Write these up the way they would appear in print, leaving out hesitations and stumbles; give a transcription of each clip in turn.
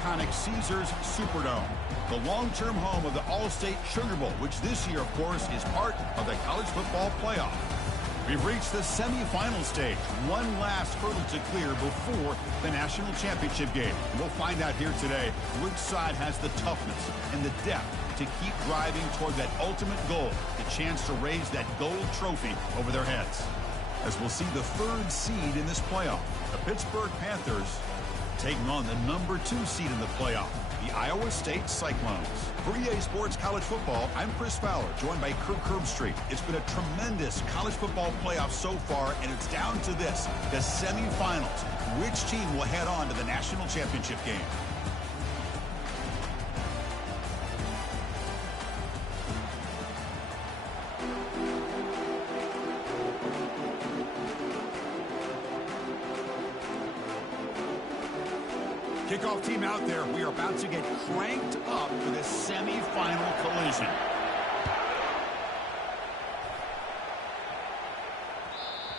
iconic Caesars Superdome, the long-term home of the All-State Sugar Bowl, which this year, of course, is part of the college football playoff. We've reached the semifinal stage, one last hurdle to clear before the national championship game. And we'll find out here today which side has the toughness and the depth to keep driving toward that ultimate goal, the chance to raise that gold trophy over their heads. As we'll see the third seed in this playoff, the Pittsburgh Panthers taking on the number 2 seed in the playoff, the Iowa State Cyclones. For EA Sports College Football, I'm Chris Fowler, joined by Kirk Herbstreit. It's been a tremendous college football playoff so far, and it's down to this, the semifinals. Which team will head on to the national championship game? Kickoff team out there. We are about to get cranked up for this semifinal collision.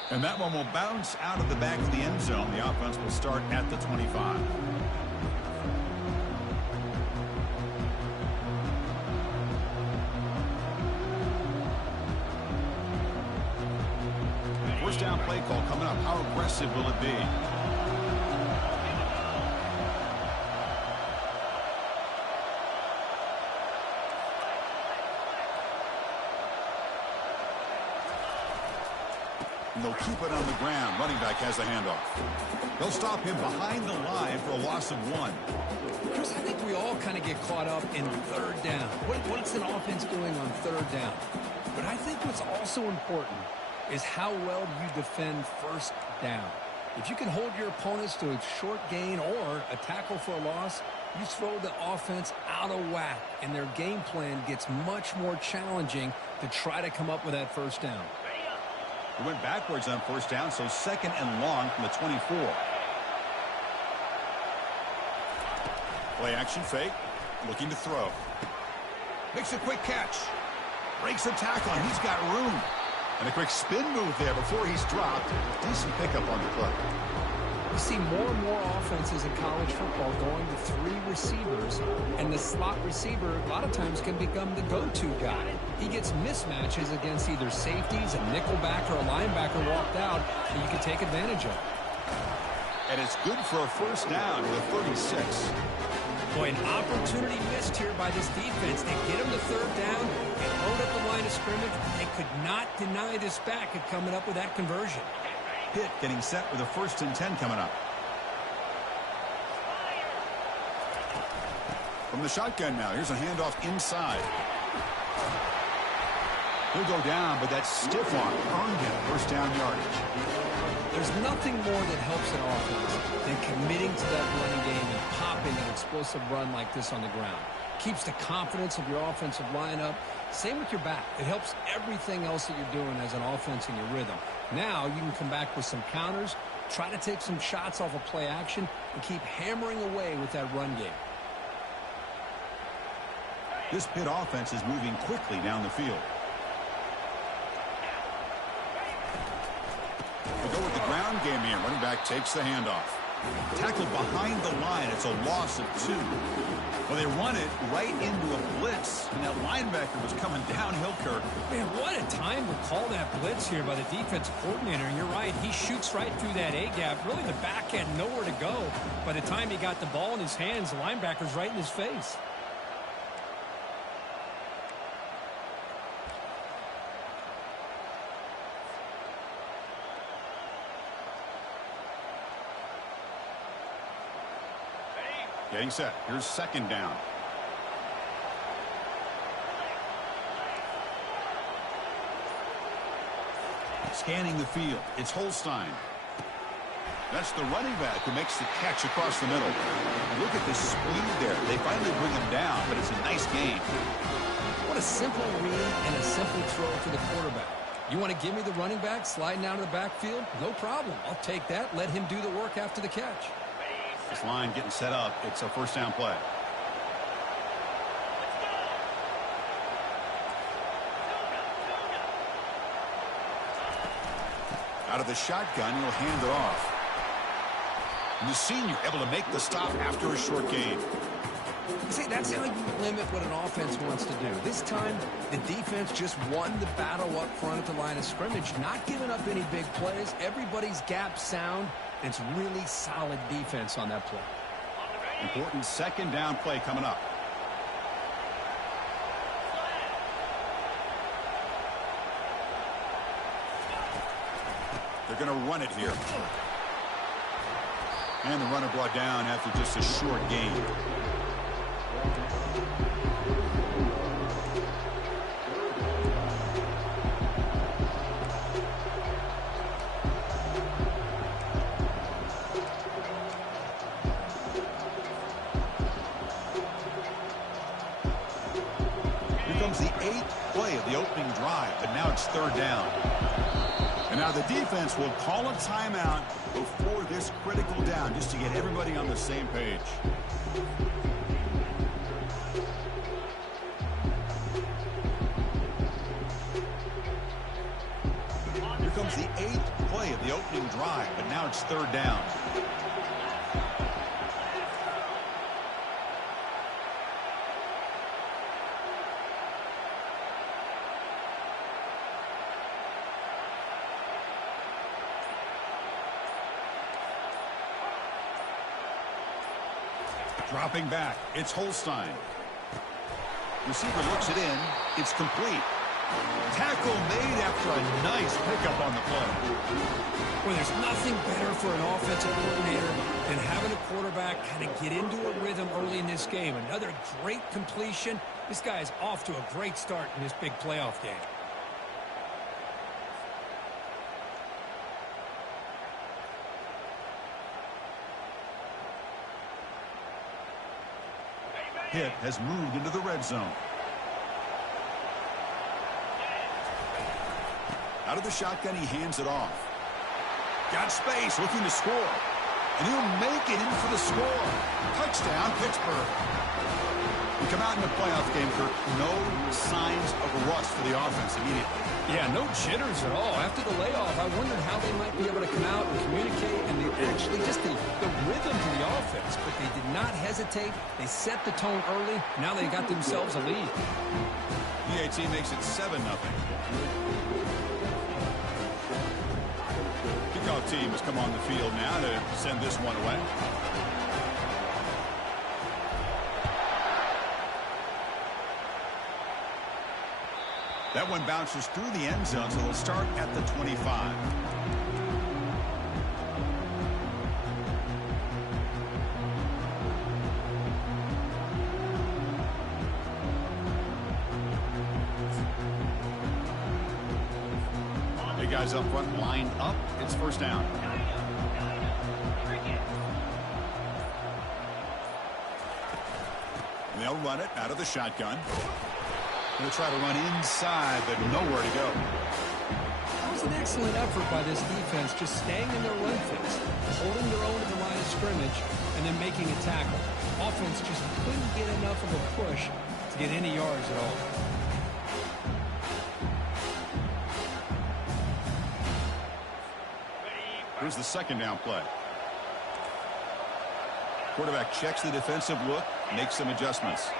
And that one will bounce out of the back of the end zone. The offense will start at the 25. First down play call coming up. How aggressive will it be? And they'll keep it on the ground. Running back has the handoff. They'll stop him behind the line for a loss of 1. Chris, I think we all kind of get caught up in third down. What's an offense doing on third down? But I think what's also important is how well you defend first down. If you can hold your opponents to a short gain or a tackle for a loss, you throw the offense out of whack, and their game plan gets much more challenging to try to come up with that first down. He went backwards on first down, so second and long from the 24. Play action fake, looking to throw. Makes a quick catch. Breaks a tackle, and he's got room. And a quick spin move there before he's dropped. Decent pickup on the play. You see more and more offenses in college football going to 3 receivers, and the slot receiver a lot of times can become the go-to guy. He gets mismatches against either safeties, a nickelback, or a linebacker walked out that you can take advantage of. And it's good for a first down to the 36. Boy, an opportunity missed here by this defense. They get him to third down. They load up the line of scrimmage. They could not deny this back at coming up with that conversion. Pitt getting set with a 1st and 10 coming up. From the shotgun now, here's a handoff inside. He'll go down, but that stiff arm earned him first down yardage. There's nothing more that helps an offense than committing to that running game and popping an explosive run like this on the ground. Keeps the confidence of your offensive lineup. Same with your back. It helps everything else that you're doing as an offense in your rhythm. Now you can come back with some counters, try to take some shots off of play action, and keep hammering away with that run game. This Pitt offense is moving quickly down the field. We go with the ground game here. Running back takes the handoff. Tackled behind the line. It's a loss of 2. Well, they run it right into a blitz, and that linebacker was coming downhill, Kirk. Man, what a time to call that blitz here by the defensive coordinator. And you're right, he shoots right through that A-gap. Really, the back had nowhere to go. By the time he got the ball in his hands, the linebacker's right in his face. Getting set. Here's second down. Scanning the field. It's Holstein. That's the running back who makes the catch across the middle. And look at the speed there. They finally bring him down, but it's a nice gain. What a simple read and a simple throw for the quarterback. You want to give me the running back sliding out of the backfield? No problem. I'll take that. Let him do the work after the catch. This line getting set up. It's a first down play. Out of the shotgun, he'll hand it off. And the senior able to make the stop after a short gain. See, that's how you limit what an offense wants to do. This time, the defense just won the battle up front at the line of scrimmage, not giving up any big plays. Everybody's gap sound, and it's really solid defense on that play. Important second down play coming up. They're going to run it here. And the runner brought down after just a short gain. Here comes the 8th play of the opening drive, but now it's third down. And now the defense will call a timeout before this critical down just to get everybody on the same page. Here comes the 8th play of the opening drive, but now it's third down. Dropping back, it's Holstein. Receiver looks it in. It's complete. Tackle made after a nice pickup on the play. Well, there's nothing better for an offensive coordinator than having a quarterback kind of get into a rhythm early in this game. Another great completion. This guy is off to a great start in this big playoff game. Pitt has moved into the red zone. Out of the shotgun, he hands it off. Got space, looking to score. And he'll make it in for the score. Touchdown, Pittsburgh. We come out in the playoff game, Kirk. No signs of rust for the offense immediately. Yeah, no jitters at all. After the layoff, I wondered how they might be able to come out and communicate, and they actually just the rhythm to the offense, but they did not hesitate. They set the tone early. Now they got themselves a lead. PAT makes it 7-0. Kickoff team has come on the field now to send this one away. That one bounces through the end zone, so they'll start at the 25. Hey, guys up front, lined up. It's first down. And they'll run it out of the shotgun. They'll try to run inside, but nowhere to go. That was an excellent effort by this defense, just staying in their run fix, holding their own at the line of scrimmage, and then making a tackle. Offense just couldn't get enough of a push to get any yards at all. Here's the second down play. Quarterback checks the defensive look, makes some adjustments.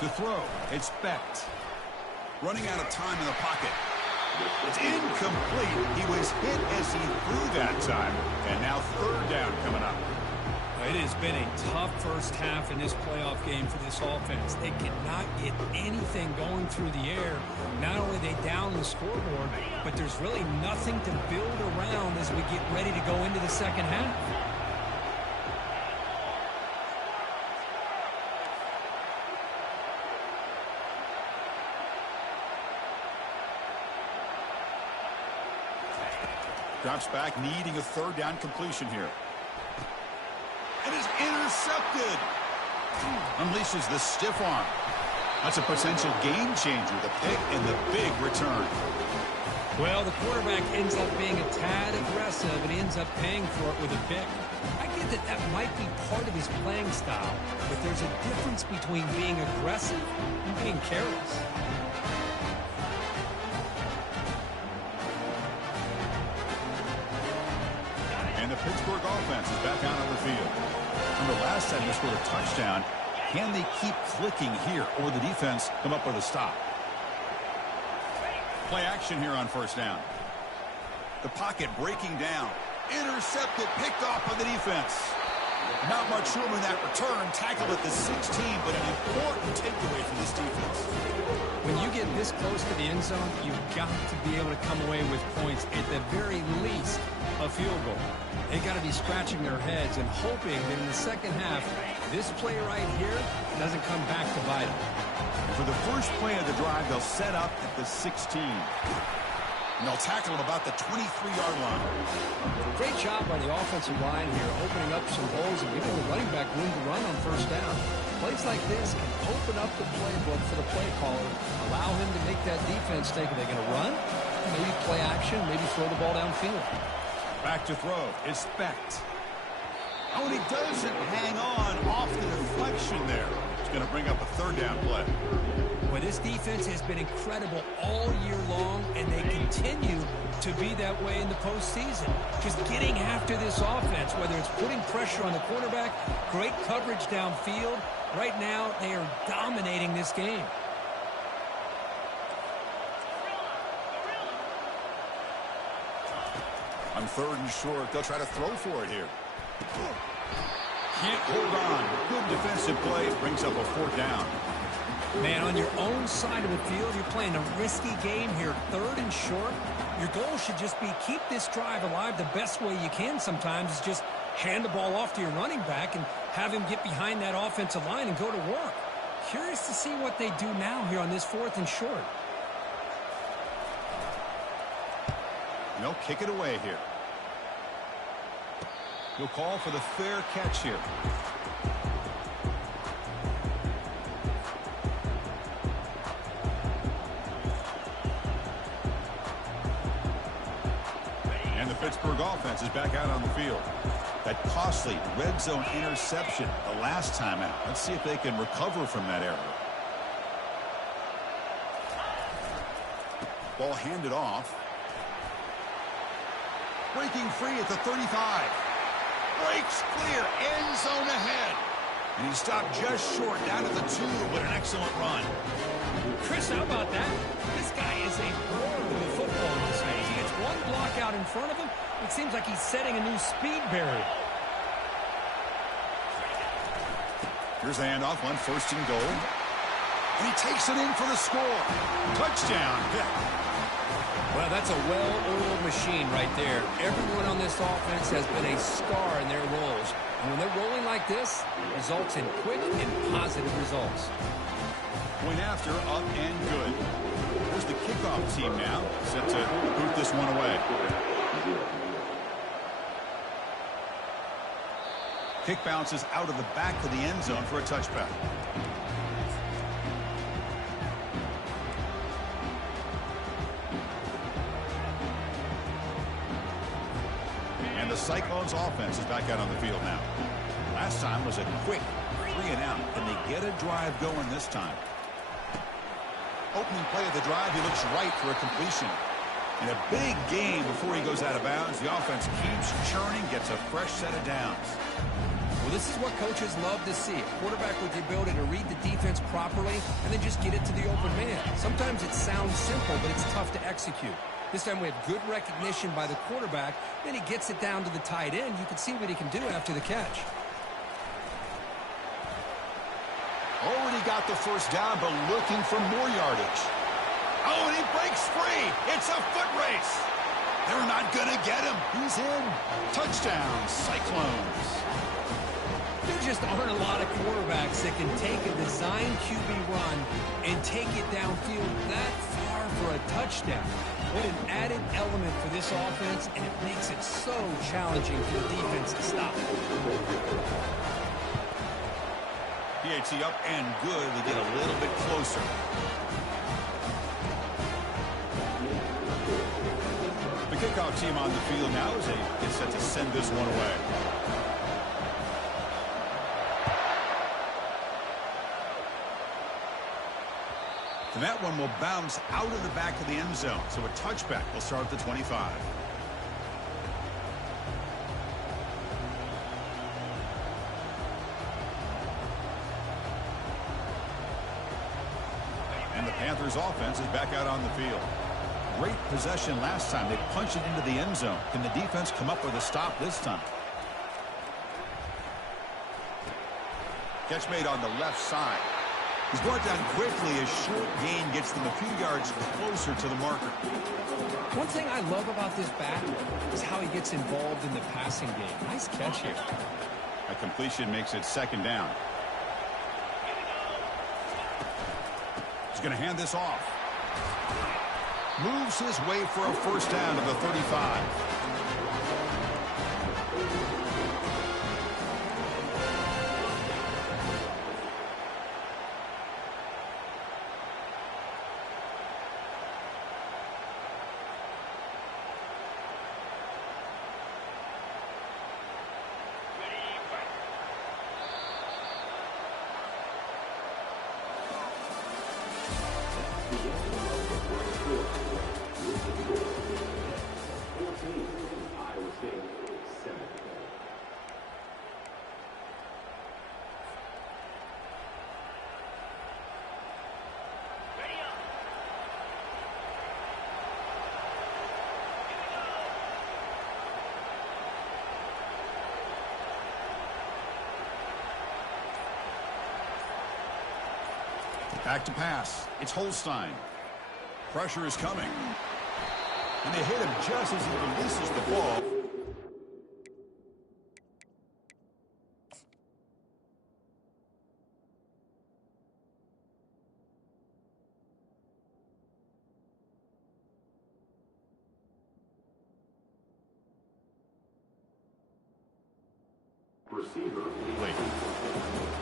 To throw, it's Becht. Running out of time in the pocket. It's incomplete. He was hit as he threw that time. And now third down coming up. It has been a tough first half in this playoff game for this offense. They cannot get anything going through the air. Not only are they down the scoreboard, but there's really nothing to build around as we get ready to go into the second half. Drops back, needing a third down completion here. It is intercepted. Unleashes the stiff arm. That's a potential game changer, the pick and the big return. Well, the quarterback ends up being a tad aggressive and ends up paying for it with a pick. I get that that might be part of his playing style, but there's a difference between being aggressive and being careless. offense is back out on the field. Remember, last time they scored a touchdown. Can they keep clicking here, or the defense come up with a stop? Play action here on first down. The pocket breaking down. Intercepted, picked off by the defense. Not much room in that return. Tackled at the 16, but an important takeaway from this defense. When you get this close to the end zone, you've got to be able to come away with points, at the very least, a field goal. They got to be scratching their heads and hoping that in the second half, this play right here doesn't come back to bite them. For the first play of the drive, they'll set up at the 16. And they'll tackle him about the 23-yard line. Great job by the offensive line here, opening up some holes and giving the running back room to run on first down. Plays like this can open up the playbook for the play caller, allow him to make that defense think, are they going to run? Maybe play action, maybe throw the ball downfield. Back to throw. It's Specht. Oh, and he doesn't hang on off the deflection there. It's going to bring up a third down play. Well, this defense has been incredible all year long, and they continue to be that way in the postseason. Just getting after this offense, whether it's putting pressure on the quarterback, great coverage downfield. Right now, they are dominating this game. On third and short, they'll try to throw for it here. Can't hold on. Good defensive play. Brings up a fourth down. Man, on your own side of the field, you're playing a risky game here. Third and short. Your goal should just be keep this drive alive the best way you can sometimes is just hand the ball off to your running back and have him get behind that offensive line and go to work. Curious to see what they do now here on this fourth and short. No, kick it away here. He'll call for the fair catch here. And the Pittsburgh offense is back out on the field. That costly red zone interception the last time out. Let's see if they can recover from that error. Ball handed off. Breaking free at the 35. Breaks clear. End zone ahead. And he stopped just short down to the 2, but an excellent run. Chris, how about that? This guy is a pro with the football in his hands. He gets one block out in front of him. It seems like he's setting a new speed barrier. Here's the handoff on first and goal. And he takes it in for the score. Touchdown, Pitt. Well, that's a well-oiled machine right there. Everyone on this offense has been a star in their roles. And when they're rolling like this, it results in quick and positive results. Point after, up and good. Here's the kickoff team now, set to boot this one away. Kick bounces out of the back of the end zone for a touchback. And the Cyclones offense is back out on the field now. Last time was a quick 3 and out. Can they get a drive going this time? Opening play of the drive, he looks right for a completion. In a big game before he goes out of bounds, the offense keeps churning, gets a fresh set of downs. Well, this is what coaches love to see. A quarterback with the ability to read the defense properly and then just get it to the open man. Sometimes it sounds simple, but it's tough to execute. This time we have good recognition by the quarterback. Then he gets it down to the tight end. You can see what he can do after the catch. Already got the first down, but looking for more yardage. Oh, and he breaks free. It's a foot race. They're not going to get him. He's in. Touchdown, Cyclones. There just aren't a lot of quarterbacks that can take a design QB run and take it downfield that far for a touchdown. What an added element for this offense, and it makes it so challenging for the defense to stop. PAT up and good. They get a little bit closer. The kickoff team on the field now as they get set to send this one away. And that one will bounce out of the back of the end zone. So a touchback will start at the 25. Panthers offense is back out on the field. Great possession last time. They punched it into the end zone. Can the defense come up with a stop this time? Catch made on the left side. He's brought down quickly. A short gain gets them a few yards closer to the marker. One thing I love about this back is how he gets involved in the passing game. Nice catch here. A completion makes it second down. He's going to hand this off. Moves his way for a first down to the 35. Back to pass. It's Holstein. Pressure is coming. And they hit him just as he releases the ball.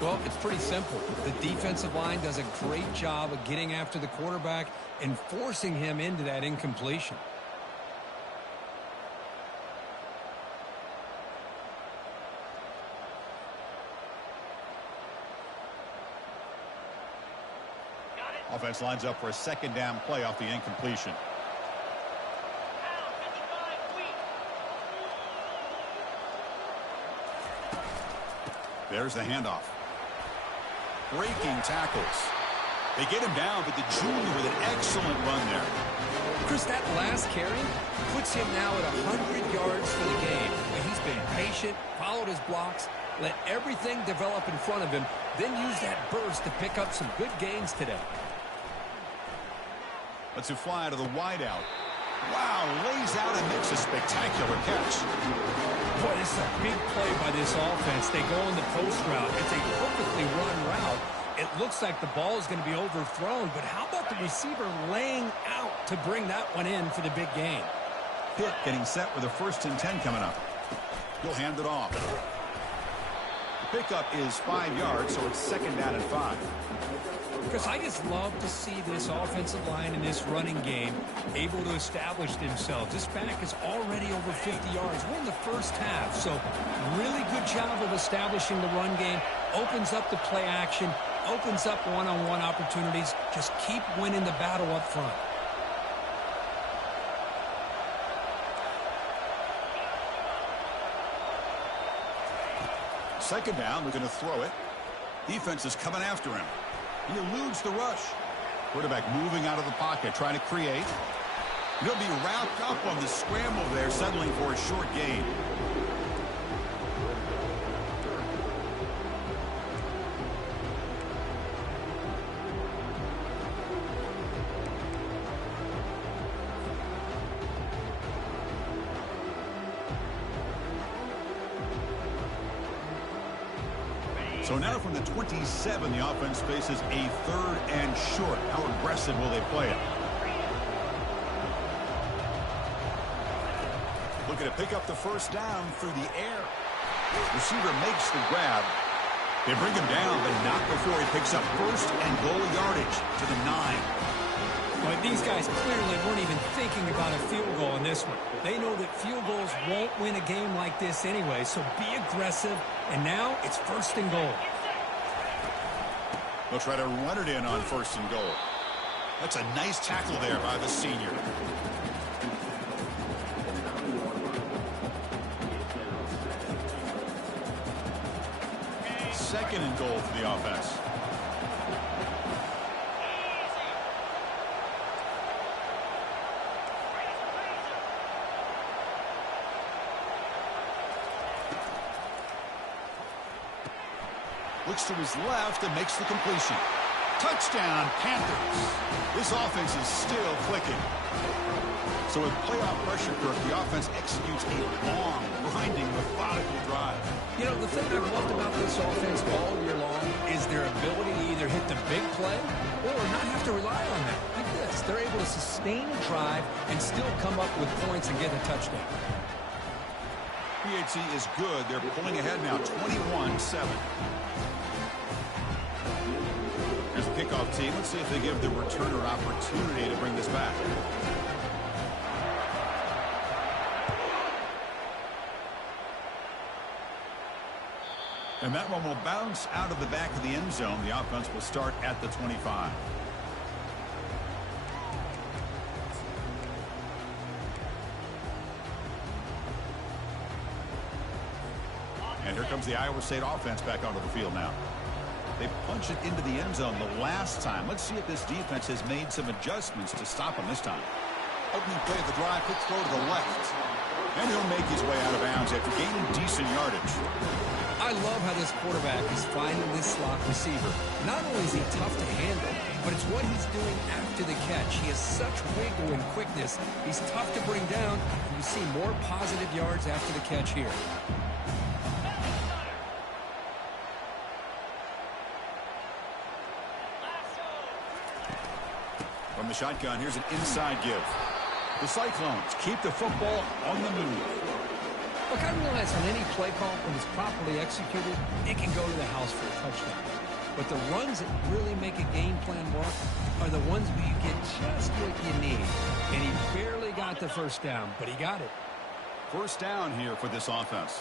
Well, it's pretty simple. The defensive line does a great job of getting after the quarterback and forcing him into that incompletion. Offense lines up for a second down play off the incompletion. There's the handoff. Breaking tackles. They get him down, but the junior with an excellent run there. Chris, that last carry puts him now at 100 yards for the game. He's been patient, followed his blocks, let everything develop in front of him, then use that burst to pick up some good gains today. Let's fly to the wideout. Wow, lays out and makes a spectacular catch. Boy, this is a big play by this offense. They go in the post route. It's a perfectly run route. It looks like the ball is going to be overthrown, but how about the receiver laying out to bring that one in for the big gain? Pitt getting set with a 1st and 10 coming up. He'll hand it off. The pickup is 5 yards, so it's second down and 5. Because I just love to see this offensive line in this running game able to establish themselves. This back is already over 50 yards. We're in the first half, so really good job of establishing the run game. Opens up the play action, opens up one-on-one opportunities. Just keep winning the battle up front. Second down, we're going to throw it. Defense is coming after him. He eludes the rush. Quarterback moving out of the pocket, trying to create. He'll be wrapped up on the scramble there, settling for a short gain. So now from the 27, the offense faces a 3rd and short. How aggressive will they play it? Looking to pick up the first down through the air. Receiver makes the grab. They bring him down, but not before he picks up 1st and goal yardage to the 9. But these guys clearly weren't even thinking about a field goal in this one. They know that field goals won't win a game like this anyway, so be aggressive. And now it's 1st and goal. They'll try to run it in on 1st and goal. That's a nice tackle there by the senior. Second and goal for the offense. Looks to his left and makes the completion. Touchdown, Panthers. This offense is still clicking. So with playoff pressure, Kirk, the offense executes a long, grinding, methodical drive. You know, the thing I've loved about this offense all year long is their ability to either hit the big play or not have to rely on that. Like this, they're able to sustain a drive and still come up with points and get a touchdown. PAT is good. They're pulling ahead now, 21-7. Here's the kickoff team. Let's see if they give the returner opportunity to bring this back. And that one will bounce out of the back of the end zone. The offense will start at the 25. And here comes the Iowa State offense back onto the field now. They punch it into the end zone the last time. Let's see if this defense has made some adjustments to stop him this time. Opening play of the drive, quick throw to the left. And he'll make his way out of bounds after gaining decent yardage. I love how this quarterback is finding this slot receiver. Not only is he tough to handle, but it's what he's doing after the catch. He has such wiggle and quickness. He's tough to bring down, and you see more positive yards after the catch here. From the shotgun, here's an inside give. The Cyclones keep the football on the move. Look, I realize on any play call, when it's properly executed, it can go to the house for a touchdown. But the runs that really make a game plan work are the ones where you get just what you need. And he barely got the first down, but he got it. First down here for this offense.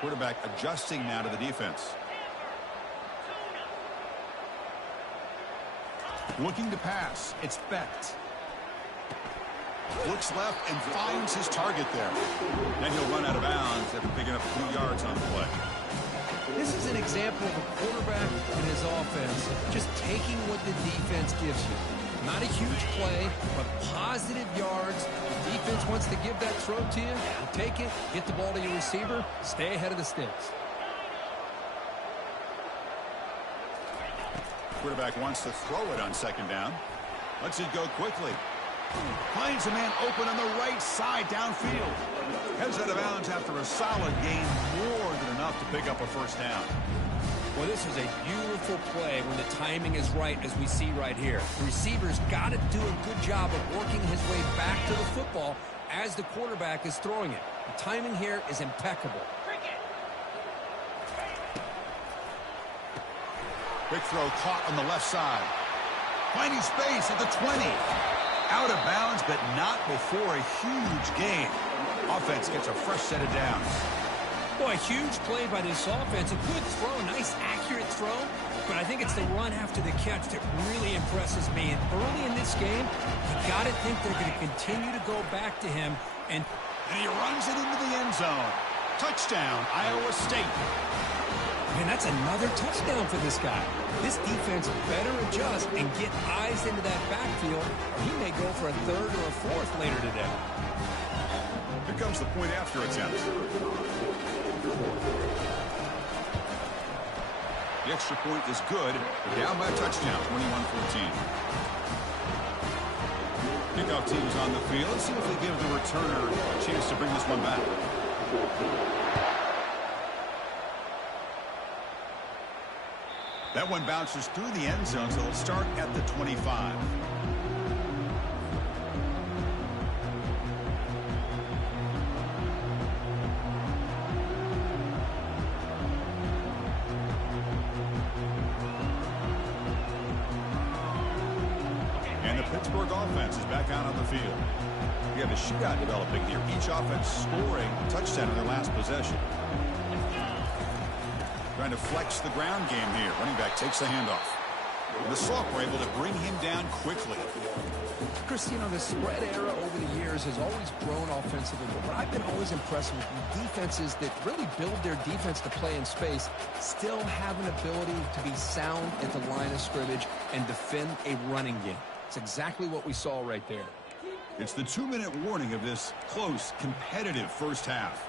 Quarterback adjusting now to the defense. Looking to pass. It's Becht. Looks left and finds his target there. Then he'll run out of bounds after picking up 2 yards on the play. This is an example of a quarterback and his offense just taking what the defense gives you. Not a huge play, but positive yards. The defense wants to give that throw to you. You take it, get the ball to your receiver, stay ahead of the sticks. Quarterback wants to throw it on second down. Lets it go quickly. Finds a man open on the right side downfield. Heads out of bounds after a solid gain, more than enough to pick up a first down. Well, this is a beautiful play when the timing is right, as we see right here. The receiver's got to do a good job of working his way back to the football as the quarterback is throwing it. The timing here is impeccable. Quick throw caught on the left side. Finding space at the 20. Out of bounds, but not before a huge gain. Offense gets a fresh set of downs. Boy, a huge play by this offense. A good throw, a nice accurate throw. But I think it's the run after the catch that really impresses me. And early in this game, you got to think they're going to continue to go back to him. And he runs it into the end zone. Touchdown, Iowa State. Man, that's another touchdown for this guy. This defense better adjust and get eyes into that backfield, or he may go for a third or a fourth later today. Here comes the point after attempt. The extra point is good. They're down by a touchdown, 21-14. Kickoff team is on the field. Let's see if they give the returner a chance to bring this one back. That one bounces through the end zone, so they'll start at the 25. And the Pittsburgh offense is back out on the field. We have a shootout developing here. Each offense scoring a touchdown in their last possession. Trying to flex the ground game here. Running back takes the handoff. The Salk were able to bring him down quickly. Chris, you know, the spread era over the years has always grown offensively, but what I've been always impressed with defenses that really build their defense to play in space still have an ability to be sound at the line of scrimmage and defend a running game. It's exactly what we saw right there. It's the 2-minute warning of this close, competitive first half.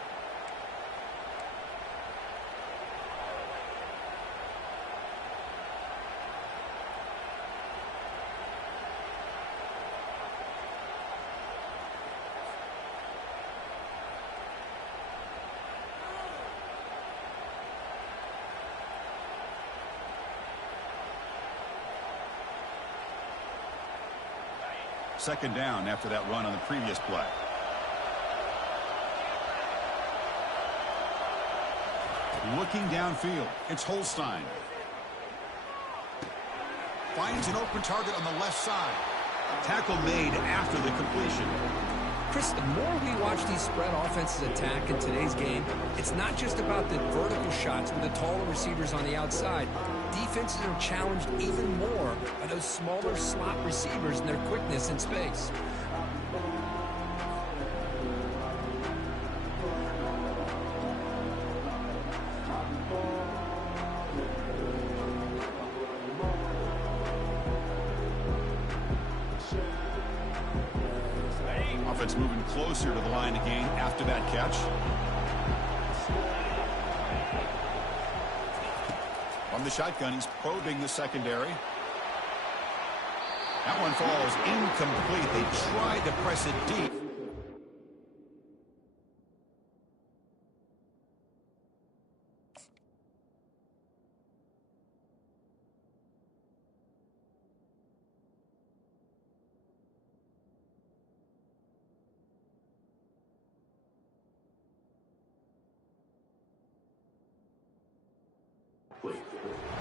Second down after that run on the previous play. Looking downfield, it's Holstein. Finds an open target on the left side. Tackle made after the completion. Chris, the more we watch these spread offenses attack in today's game, it's not just about the vertical shots with the taller receivers on the outside. Defenses are challenged even more by those smaller slot receivers and their quickness in space. Offense moving closer to the line again after that catch. From the shotgun, he's probing the secondary. That one falls incomplete. They tried to press it deep.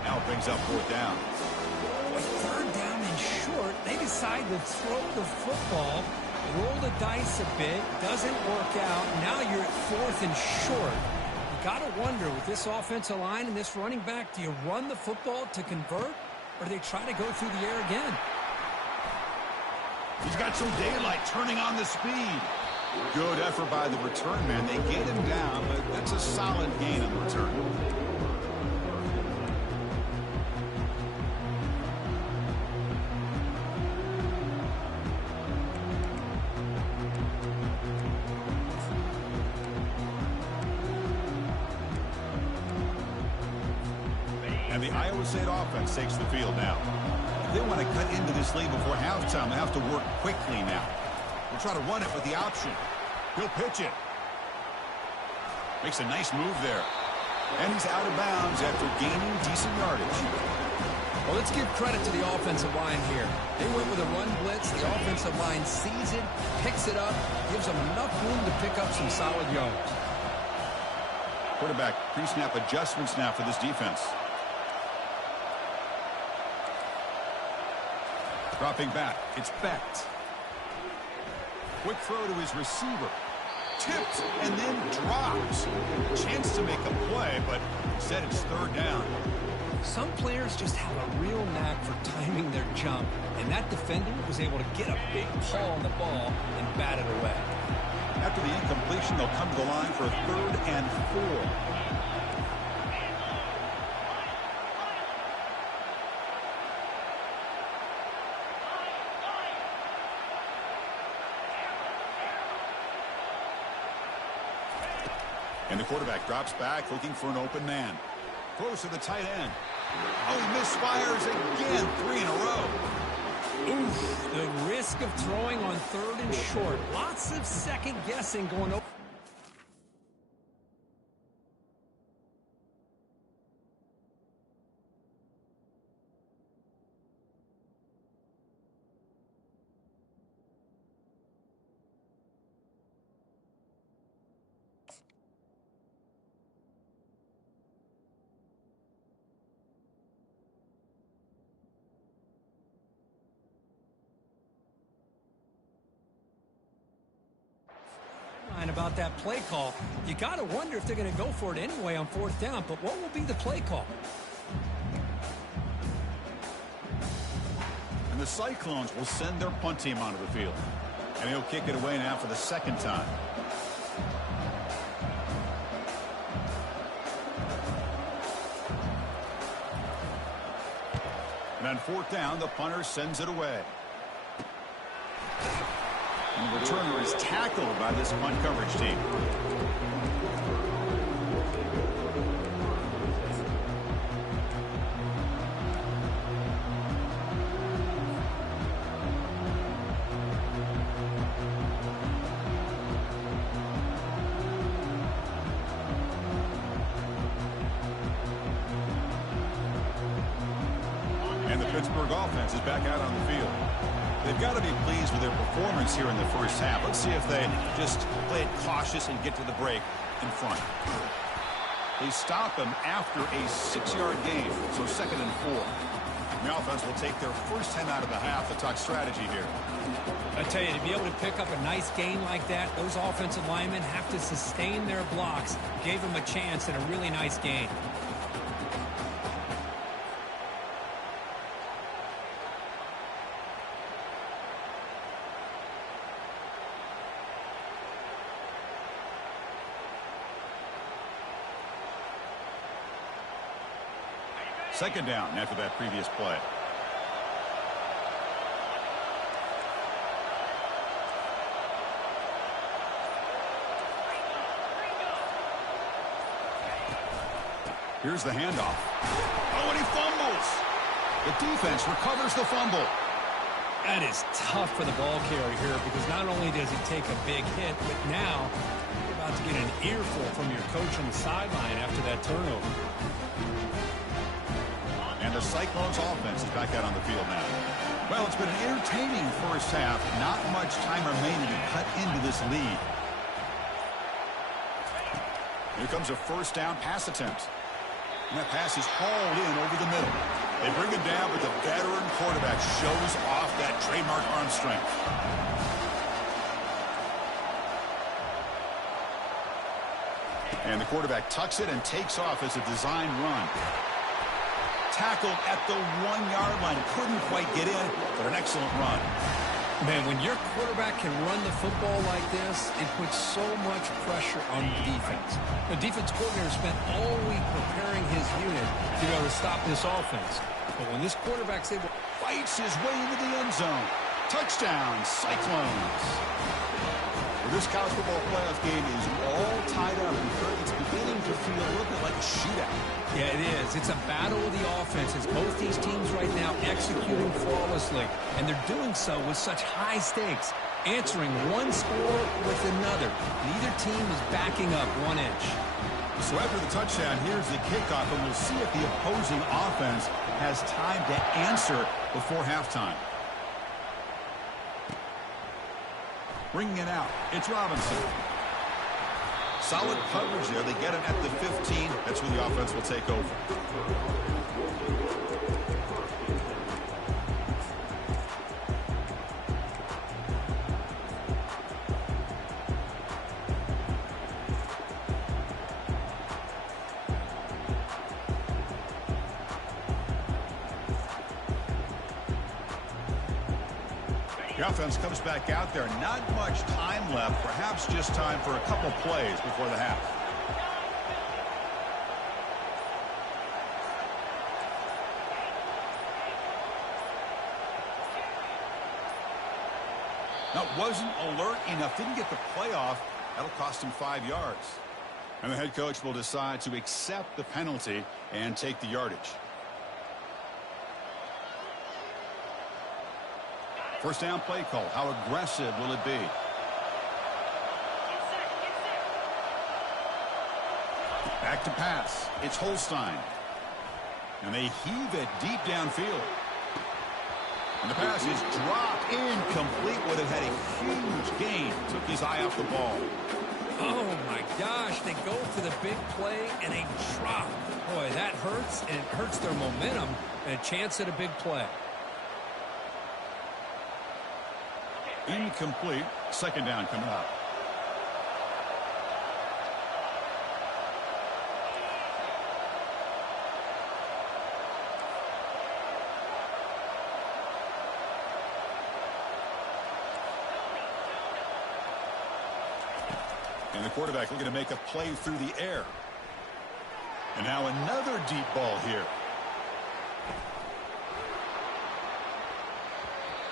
Now brings up fourth down. With third down and short, they decide to throw the football, roll the dice a bit, doesn't work out. Now you're at fourth and short. You got to wonder, with this offensive line and this running back, do you run the football to convert, or do they try to go through the air again? He's got some daylight turning on the speed. Good effort by the return man. They get him down, but that's a solid gain on the return. And the Iowa State offense takes the field now. If they want to cut into this lead before halftime, they have to work quickly now. We'll try to run it with the option. He'll pitch it. Makes a nice move there. And he's out of bounds after gaining decent yardage. Well, let's give credit to the offensive line here. They went with a run blitz. The offensive line sees it, picks it up, gives them enough room to pick up some solid yards. Quarterback pre-snap adjustments now for this defense. Dropping back, it's Becht. Quick throw to his receiver. Tipped and then drops. Chance to make a play, but instead it's third down. Some players just have a real knack for timing their jump, and that defender was able to get a big paw on the ball and bat it away. After the incompletion, they'll come to the line for a 3rd and 4. And the quarterback drops back, looking for an open man. Throws to the tight end. Oh, he misfires again. 3 in a row. Oof, the risk of throwing on 3rd and short. Lots of second guessing going over. About that play call, you got to wonder if they're going to go for it anyway on 4th down, but what will be the play call? And the Cyclones will send their punt team onto the field. And he'll kick it away now for the second time. And on fourth down, the punter sends it away. And the returner is tackled by this punt coverage team. And the Pittsburgh offense is back out on the field. They've got to be pleased with their performance here in the first half. Let's see if they just play it cautious and get to the break in front. They stop him after a 6-yard gain, so 2nd and 4. The offense will take their first 10 out of the half to talk strategy here. I tell you, to be able to pick up a nice gain like that, those offensive linemen have to sustain their blocks. Gave them a chance at a really nice gain. Second down after that previous play. Here's the handoff. Oh, and he fumbles. The defense recovers the fumble. That is tough for the ball carrier here because not only does he take a big hit, but now you're about to get an earful from your coach on the sideline after that turnover. And the Cyclones offense is back out on the field now. Well, it's been an entertaining first half. Not much time remaining to cut into this lead. Here comes a first down pass attempt. And that pass is hauled in over the middle. They bring him down, but the veteran quarterback shows off that trademark arm strength. And the quarterback tucks it and takes off as a design run. Tackled at the 1-yard line. Couldn't quite get in, but an excellent run. Man, when your quarterback can run the football like this, it puts so much pressure on the defense. The defense coordinator spent all week preparing his unit to be able to stop this offense. But when this quarterback's able... Fights his way into the end zone. Touchdown, Cyclones. Well, this college football playoff game is all tied up. It's beginning to feel a little bit like a shootout. Yeah, it is. It's a battle of the offenses. Both these teams right now executing flawlessly, and they're doing so with such high stakes, answering one score with another. Neither team is backing up 1 inch. So after the touchdown, here's the kickoff, and we'll see if the opposing offense has time to answer before halftime. Bringing it out, it's Robinson. Solid coverage there. They get him at the 15. That's where the offense will take over. The offense comes back out there. Not much time left. Perhaps just time for a couple plays before the half. Now, wasn't alert enough. Didn't get the playoff. That'll cost him 5 yards. And the head coach will decide to accept the penalty and take the yardage. First down play call. How aggressive will it be? Back to pass. It's Holstein. And they heave it deep downfield. And the pass is dropped incomplete. Would have had a huge gain. Took his eye off the ball. Oh, my gosh. They go for the big play, and they drop. Boy, that hurts, and it hurts their momentum and a chance at a big play. Incomplete. Second down coming up. And the quarterback looking to make a play through the air. And now another deep ball here.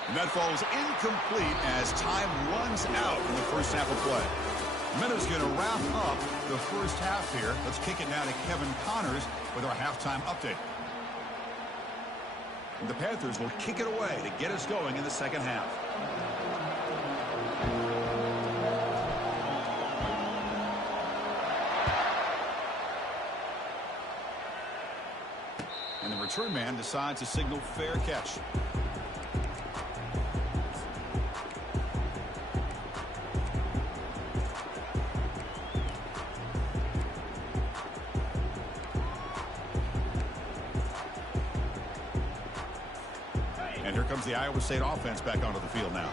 And that falls incomplete as time runs out in the first half of play. Minnows going to wrap up the first half here. Let's kick it now to Kevin Connors with our halftime update. And the Panthers will kick it away to get us going in the second half. And the return man decides to signal fair catch. And here comes the Iowa State offense back onto the field now.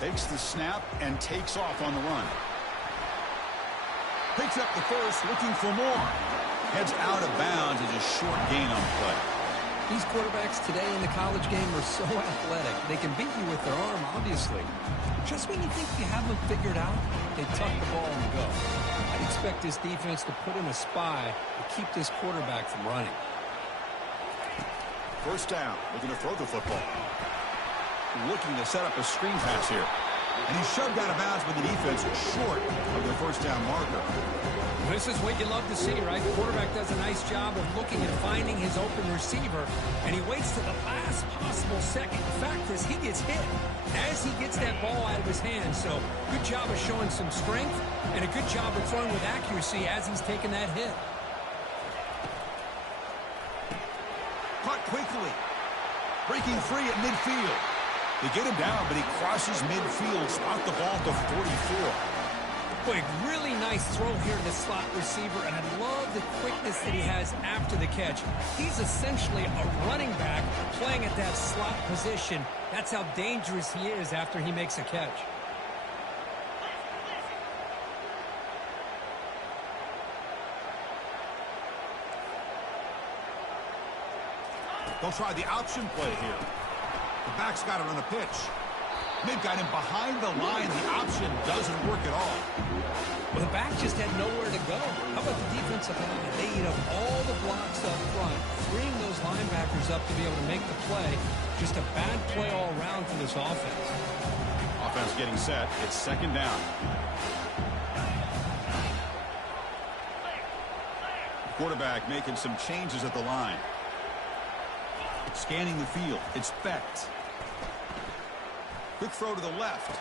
Takes the snap and takes off on the run. Picks up the first, looking for more. Heads out of bounds as a short gain on the play. These quarterbacks today in the college game are so athletic. They can beat you with their arm, obviously. Just when you think you have them figured out, they tuck the ball and go. I'd expect this defense to put in a spy to keep this quarterback from running. First down, looking to throw the football. Looking to set up a screen pass here. And he's shoved out of bounds with the defense short of the first down marker. This is what you love to see, right? The quarterback does a nice job of looking and finding his open receiver, and he waits to the last possible second. In fact, Chris, he gets hit as he gets that ball out of his hand. So good job of showing some strength and a good job of throwing with accuracy as he's taking that hit. Caught quickly. Breaking free at midfield. They get him down, but he crosses midfield, spot the ball to 44. Boy, really nice throw here to the slot receiver, and I love the quickness that he has after the catch. He's essentially a running back playing at that slot position. That's how dangerous he is after he makes a catch. They'll try the option play here. The back's got it on the pitch. They've got him behind the line. The option doesn't work at all. Well, the back just had nowhere to go. How about the defensive line? They eat up all the blocks up front, freeing those linebackers up to be able to make the play. Just a bad play all around for this offense. Offense getting set. It's second down. Quarterback making some changes at the line. Scanning the field. It's Becht. Quick throw to the left.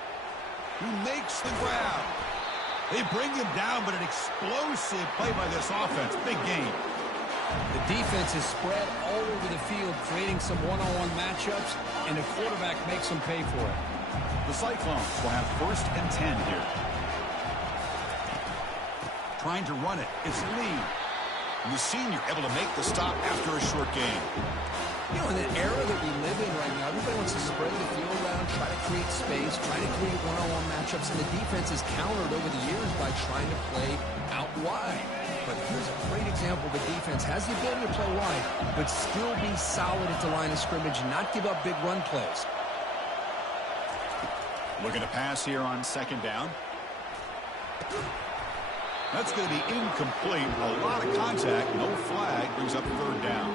Who makes the grab? They bring him down, but an explosive play by this offense. Big game. The defense is spread all over the field, creating some one-on-one matchups, and the quarterback makes them pay for it. The Cyclones will have 1st and 10 here. Trying to run it. It's Lee. And the senior able to make the stop after a short game. You know, in the era that we live in right now, everybody wants to spread the field around, try to create space, try to create one-on-one matchups, and the defense is countered over the years by trying to play out wide. But here's a great example. The defense has the ability to play wide, but still be solid at the line of scrimmage and not give up big run plays. Looking to pass here on second down. That's going to be incomplete. A lot of contact, no flag, brings up third down.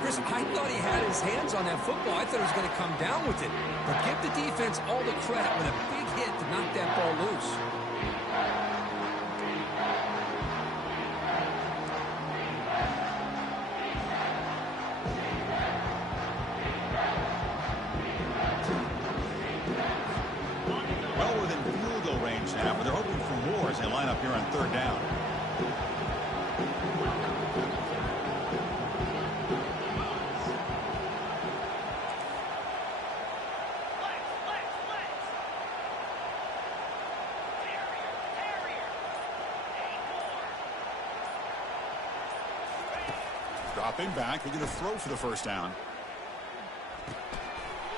Chris, I thought he had his hands on that football. I thought he was going to come down with it. But give the defense all the credit with a big hit to knock that ball loose. Well within field goal range now, but they're hoping for more as they line up here on third down. Dropping back, they're going to throw for the first down.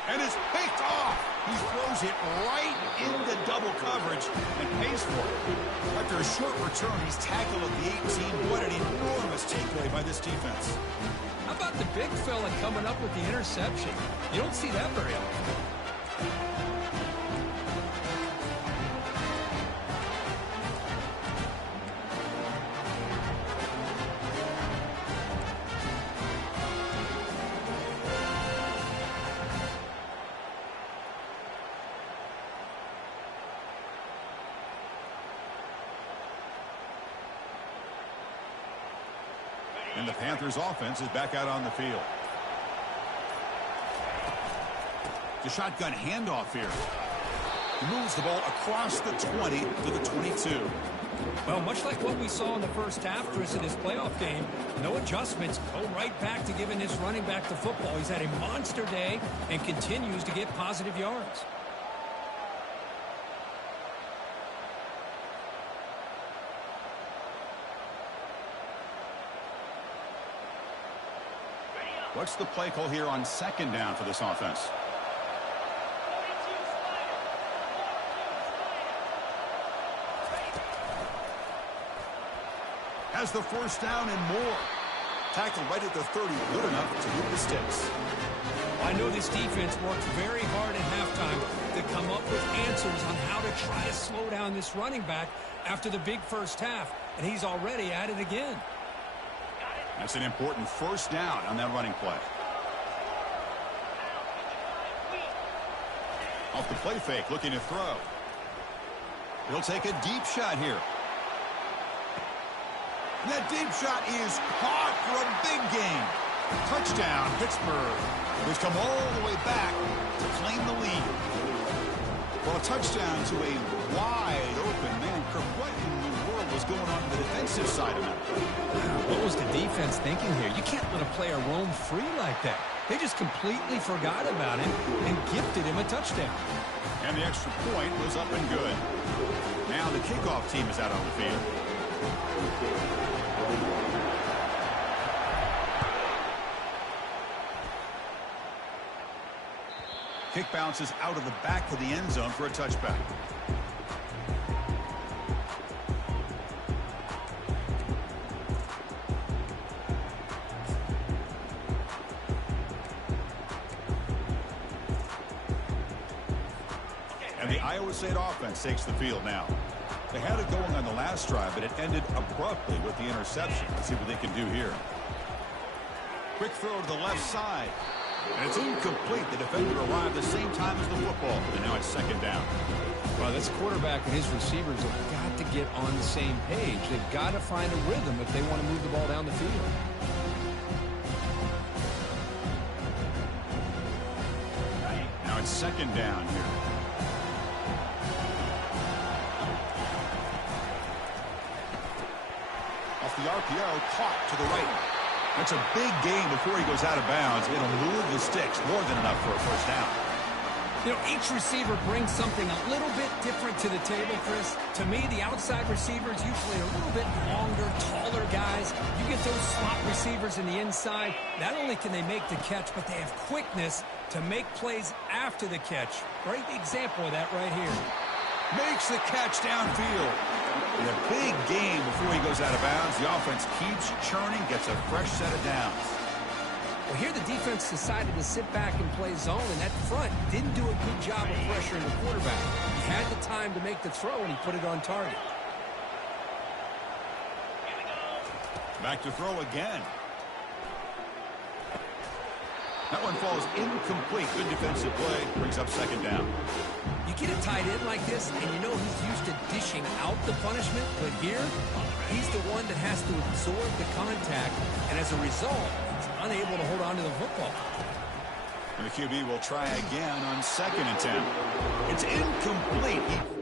And it's picked off. He throws it right into double coverage and pays for it. After a short return, he's tackled at the 18. What an enormous takeaway by this defense. How about the big fella coming up with the interception? You don't see that very often. And the Panthers offense is back out on the field. The shotgun handoff here. He moves the ball across the 20 to the 22. Well, much like what we saw in the first half, Chris, in his playoff game, no adjustments. Go right back to giving his running back the football. He's had a monster day and continues to get positive yards. What's the play call here on second down for this offense? Has the first down and more. Tackle right at the 30, good enough to move the sticks. I know this defense worked very hard at halftime to come up with answers on how to try to slow down this running back after the big first half, and he's already at it again. That's an important first down on that running play. Off the play fake, looking to throw. He'll take a deep shot here. And that deep shot is caught for a big gain. Touchdown, Pittsburgh, who's come all the way back to claim the lead. Well, a touchdown to a wide open man. What in the world was going on the defensive side of it? What was the defense thinking here? You can't let a player roam free like that. They just completely forgot about him and gifted him a touchdown. And the extra point was up and good. Now the kickoff team is out on the field. Kick bounces out of the back of the end zone for a touchback. And the Iowa State offense takes the field now. They had it going on the last drive, but it ended abruptly with the interception. Let's see what they can do here. Quick throw to the left side. And it's incomplete. The defender arrived the same time as the football. And now it's second down. Well, this quarterback and his receivers have got to get on the same page. They've got to find a rhythm if they want to move the ball down the field. Now it's second down here. Off the RPO, caught to the right. That's a big gain before he goes out of bounds. It'll move the sticks, more than enough for a first down. You know, each receiver brings something a little bit different to the table, Chris. To me, the outside receivers usually a little bit longer, taller guys. You get those slot receivers in the inside. Not only can they make the catch, but they have quickness to make plays after the catch. Great example of that right here. Makes the catch downfield. And a big game before he goes out of bounds. The offense keeps churning, gets a fresh set of downs. Well, here the defense decided to sit back and play zone, and that front didn't do a good job of pressuring the quarterback. He had the time to make the throw, and he put it on target. Back to throw again. That one falls incomplete. Good defensive play. Brings up second down. You get a tight end like this, and you know he's used to dishing out the punishment, but here, he's the one that has to absorb the contact, and as a result, he's unable to hold on to the football. And the QB will try again on second and 10. It's incomplete.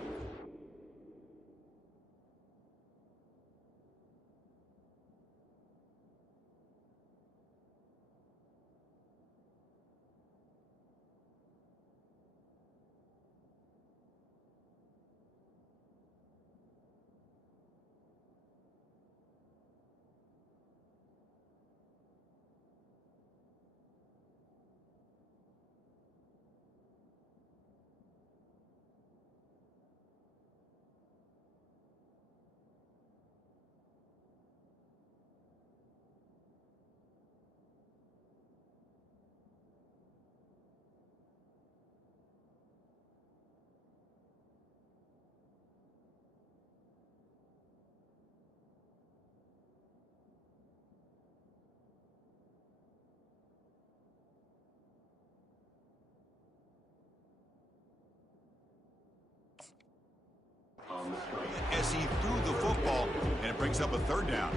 it brings up a third down.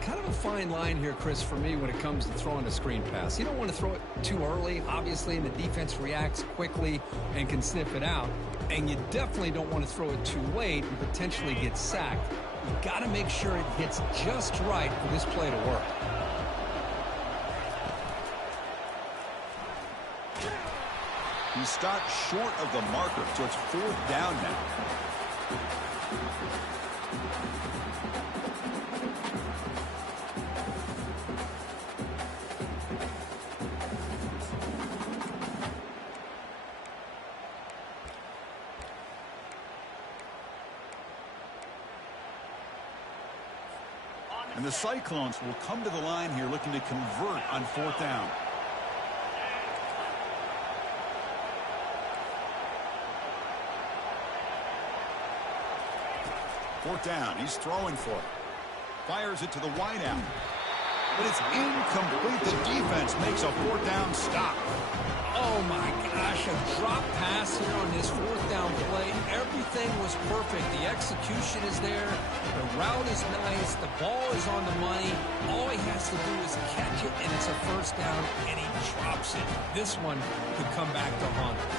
Kind of a fine line here, Chris, for me when it comes to throwing a screen pass. You don't want to throw it too early, obviously, and the defense reacts quickly and can sniff it out. And you definitely don't want to throw it too late and potentially get sacked. You've got to make sure it hits just right for this play to work. He stopped short of the marker, so it's fourth down now. And the Cyclones will come to the line here looking to convert on fourth down. Fourth down, he's throwing for it. Fires it to the wideout. But it's incomplete. The defense makes a fourth down stop. Oh my gosh, a drop pass here on this fourth down play. Everything was perfect. The execution is there. The route is nice. The ball is on the money. All he has to do is catch it, and it's a first down, and he drops it. This one could come back to haunt him.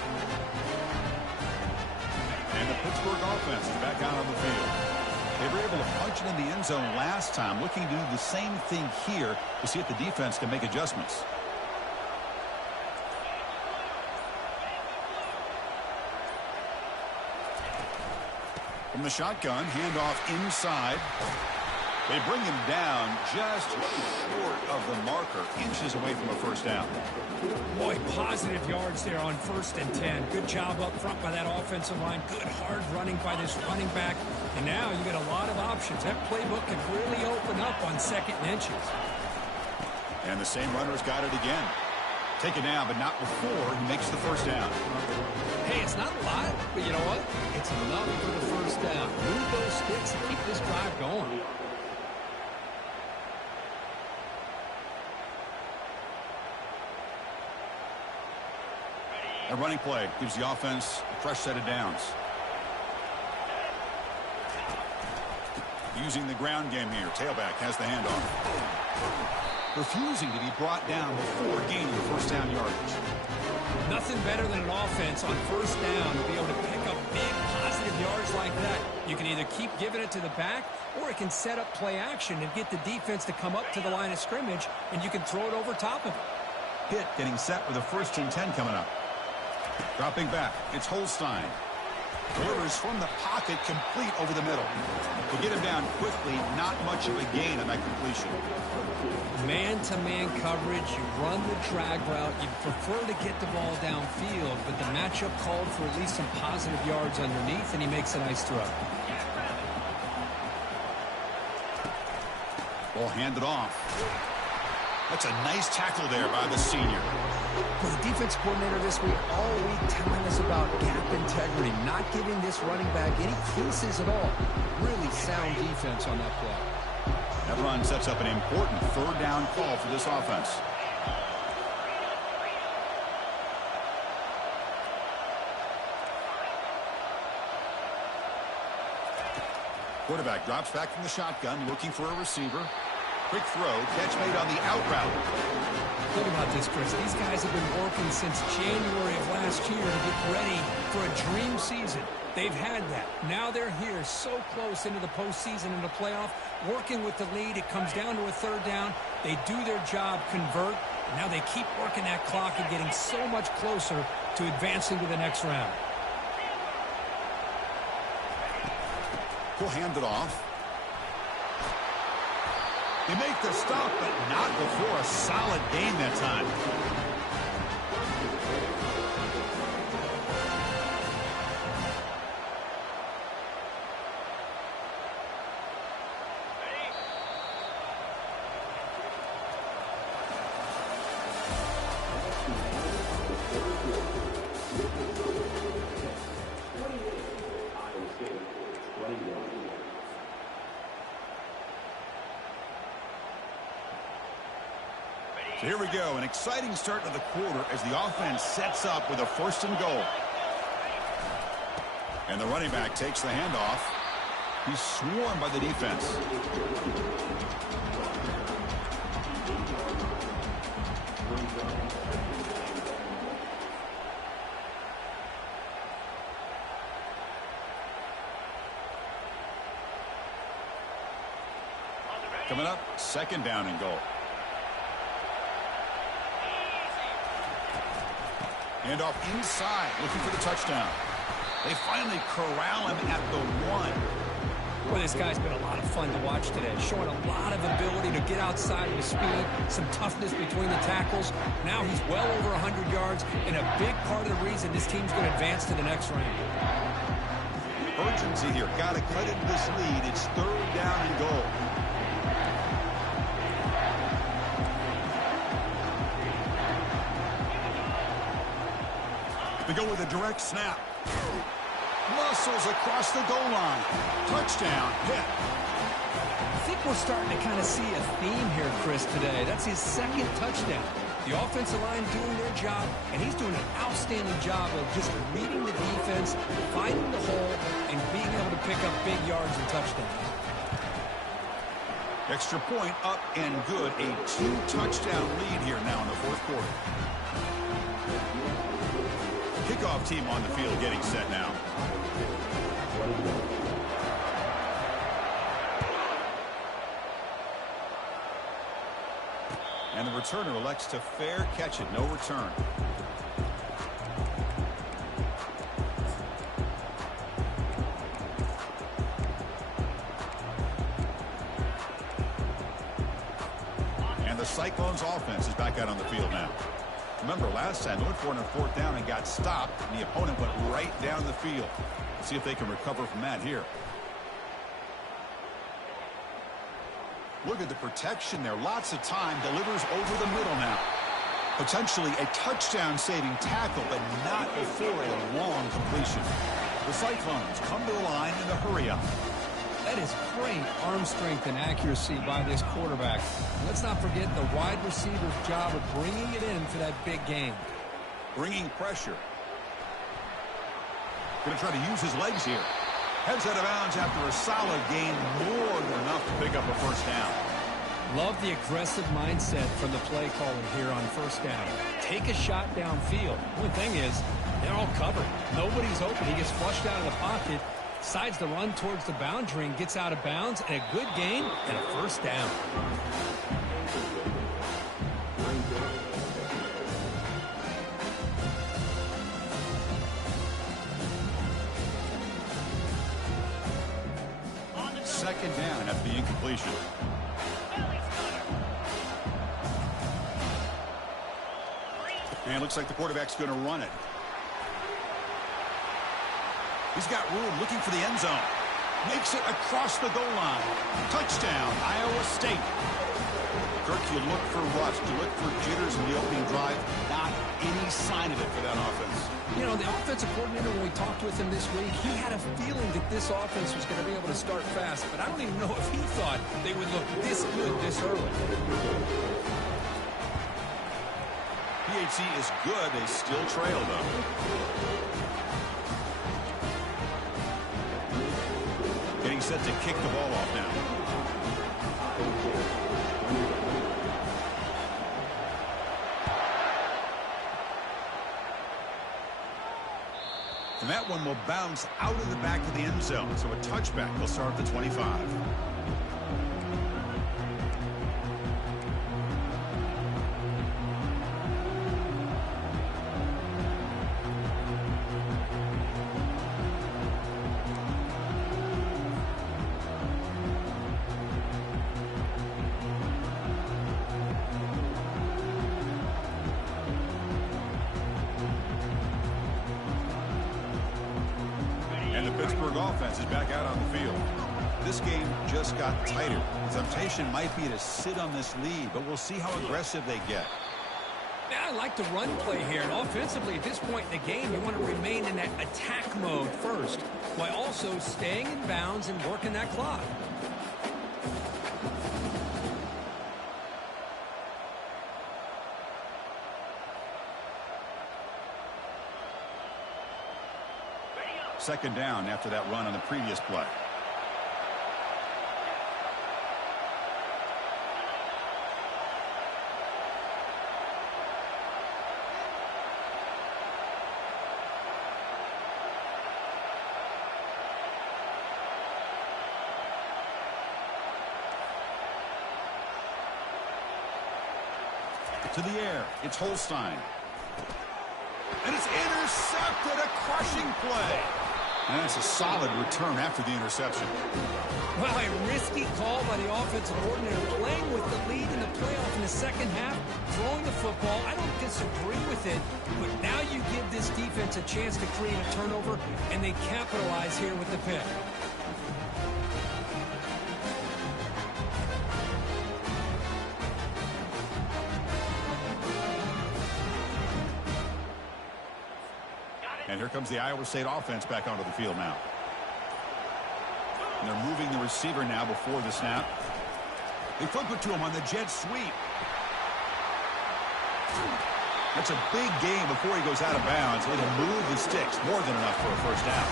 And the Pittsburgh offense is back out on the field. They were able to punch it in the end zone last time, looking to do the same thing here to see if the defense can make adjustments. From the shotgun, handoff inside. They bring him down just short of the marker, inches away from a first down. Boy, positive yards there on 1st and 10. Good job up front by that offensive line. Good hard running by this running back. And now you get a lot of options. That playbook can really open up on 2nd and inches. And the same runner's got it again. Taken down, but not before he makes the first down. Hey, it's not a lot, but you know what? It's enough for the first down. Move those sticks and keep this drive going. A running play gives the offense a fresh set of downs. Using the ground game here. Tailback has the handoff. Refusing to be brought down before gaining the first down yardage. Nothing better than an offense on 1st down to be able to pick up big positive yards like that. You can either keep giving it to the back, or it can set up play action and get the defense to come up to the line of scrimmage, and you can throw it over top of it. Pitt getting set with a 1st and 10 coming up. Dropping back, it's Holstein. Delivers from the pocket, complete over the middle. To get him down quickly, not much of a gain on that completion. Man-to-man coverage, you run the drag route, you prefer to get the ball downfield, but the matchup called for at least some positive yards underneath, and he makes a nice throw. Ball handed off. That's a nice tackle there by the senior. Well, the defense coordinator this week all week telling us about gap integrity, not giving this running back any pieces at all. Really sound defense on that play. That run sets up an important 3rd down call for this offense. Quarterback drops back from the shotgun, looking for a receiver. Quick throw, catch made on the out route. Think about this, Chris. These guys have been working since January of last year to get ready for a dream season. They've had that. Now they're here so close into the postseason and the playoff, working with the lead. It comes down to a 3rd down. They do their job, convert, and now they keep working that clock and getting so much closer to advancing to the next round. We'll hand it off. They make the stop, but not before a solid gain that time. So here we go, an exciting start to the quarter as the offense sets up with a 1st and goal. And the running back takes the handoff. He's swarmed by the defense. Coming up, second down and goal. And off inside, looking for the touchdown. They finally corral him at the 1. Boy, this guy's been a lot of fun to watch today. Showing a lot of ability to get outside of his speed, some toughness between the tackles. Now he's well over 100 yards, and a big part of the reason this team's going to advance to the next round. Urgency here. Got to cut into this lead. It's third down and goal. They go with a direct snap. Muscles across the goal line. Touchdown, Pitt. I think we're starting to kind of see a theme here, Chris, today. That's his second touchdown. The offensive line doing their job, and he's doing an outstanding job of just reading the defense, finding the hole, and being able to pick up big yards and touchdowns. Extra point up and good. A 2-touchdown lead here now in the fourth quarter. Kickoff team on the field getting set now. And the returner elects to fair catch it. No return. And the Cyclones offense is back out on the field now. Remember, last time they went for it on fourth down and got stopped, and the opponent went right down the field. Let's see if they can recover from that here. Look at the protection there. Lots of time. Delivers over the middle now. Potentially a touchdown-saving tackle, but not before a long completion. The Cyclones come to the line in the hurry-up. That is great arm strength and accuracy by this quarterback. Let's not forget the wide receiver's job of bringing it in for that big game. Bringing pressure. Going to try to use his legs here. Heads out of bounds after a solid gain, more than enough to pick up a first down. Love the aggressive mindset from the play caller here on first down. Take a shot downfield. One thing is, they're all covered. Nobody's open. He gets flushed out of the pocket, decides to run towards the boundary and gets out of bounds, and a good gain and a first down. Second down after the incompletion. And it looks like the quarterback's going to run it. He's got room, looking for the end zone. Makes it across the goal line. Touchdown, Iowa State. Kirk, you look for rust. You look for jitters in the opening drive. Not any sign of it for that offense. You know, the offensive coordinator, when we talked with him this week, he had a feeling that this offense was going to be able to start fast. But I don't even know if he thought they would look this good this early. PHC is good. They still trail, though. Getting set to kick the ball off now. And that one will bounce out of the back of the end zone. So a touchback will start at the 25. And the Pittsburgh offense is back out on the field. This game just got tighter. The temptation might be to sit on this lead, but we'll see how aggressive they get. Yeah, I like the run play here. And offensively, at this point in the game, you want to remain in that attack mode first, while also staying in bounds and working that clock. Second down after that run on the previous play. To the air, it's Holstein. And it's intercepted, a crushing play. And that's a solid return after the interception. Well, a risky call by the offensive coordinator, playing with the lead in the playoff in the second half, throwing the football. I don't disagree with it, but now you give this defense a chance to create a turnover, and they capitalize here with the pick. And here comes the Iowa State offense back onto the field now. And they're moving the receiver now before the snap. They flip it to him on the jet sweep. That's a big gain before he goes out of bounds. It'll move the sticks, more than enough for a first down.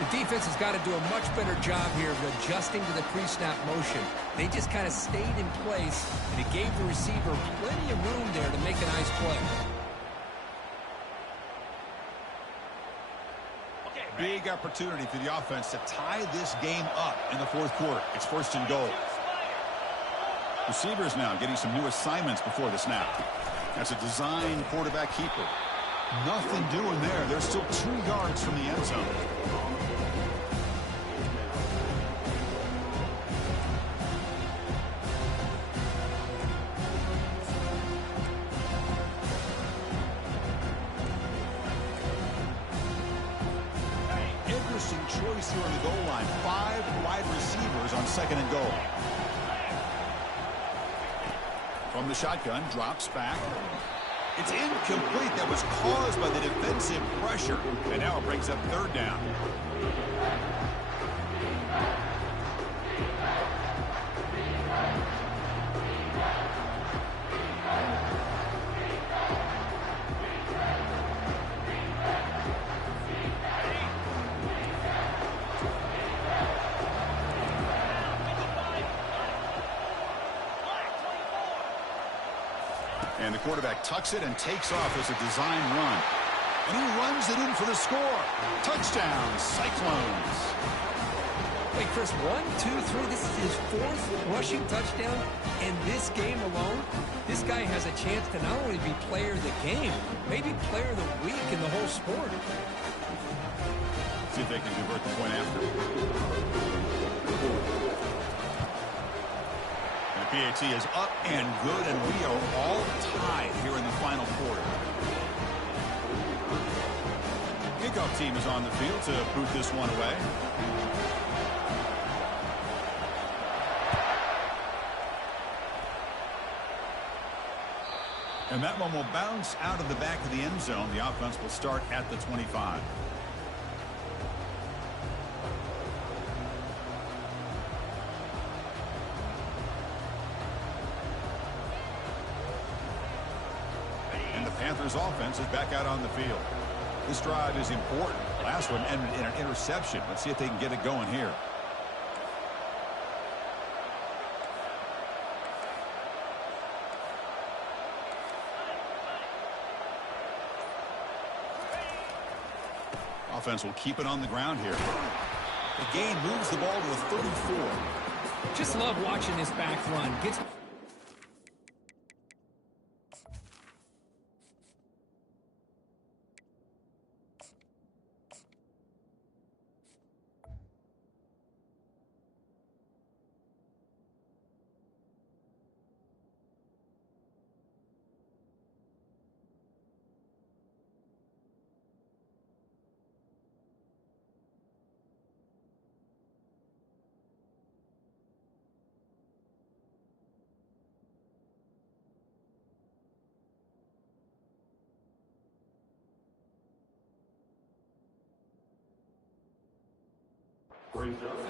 The defense has got to do a much better job here of adjusting to the pre-snap motion. They just kind of stayed in place, and it gave the receiver plenty of room there to make a nice play. Big opportunity for the offense to tie this game up in the fourth quarter. It's first and goal. Receivers now getting some new assignments before the snap. That's a design quarterback keeper. Nothing doing there. They're still 2 yards from the end zone. Choice here on the goal line. 5 wide receivers on second and goal. From the shotgun, drops back. It's incomplete. That was caused by the defensive pressure. And now it brings up third down. And the quarterback tucks it and takes off as a design run. And he runs it in for the score. Touchdown, Cyclones. Wait, Chris, 1, 2, 3. This is his 4th rushing touchdown in this game alone. This guy has a chance to not only be player of the game, maybe player of the week in the whole sport. See if they can convert the point after. PAT is up and good, and we are all tied here in the final quarter. Kickoff team is on the field to boot this one away. And that one will bounce out of the back of the end zone. The offense will start at the 25. Panthers offense is back out on the field. This drive is important. Last one ended in an interception. Let's see if they can get it going here. Offense will keep it on the ground here. The game moves the ball to a 34. Just love watching this back run. Gets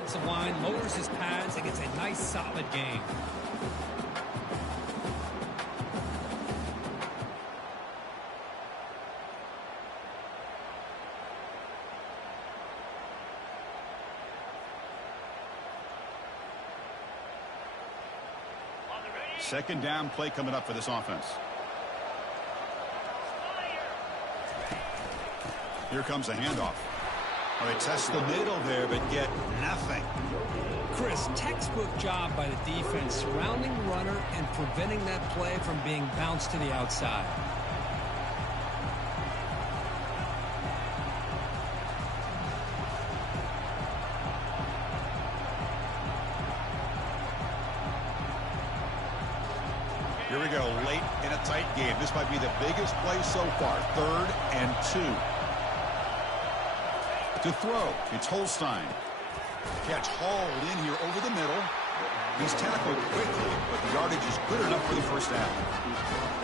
offensive line, lowers his pads, and gets a nice solid gain. Second down play coming up for this offense. Here comes a handoff. Well, they test the middle there, but get nothing. Chris, textbook job by the defense surrounding the runner and preventing that play from being bounced to the outside. Here we go, late in a tight game. This might be the biggest play so far. 3rd and 2. To throw, it's Holstein. Catch hauled in here over the middle. He's tackled quickly, but the yardage is good enough for the first down.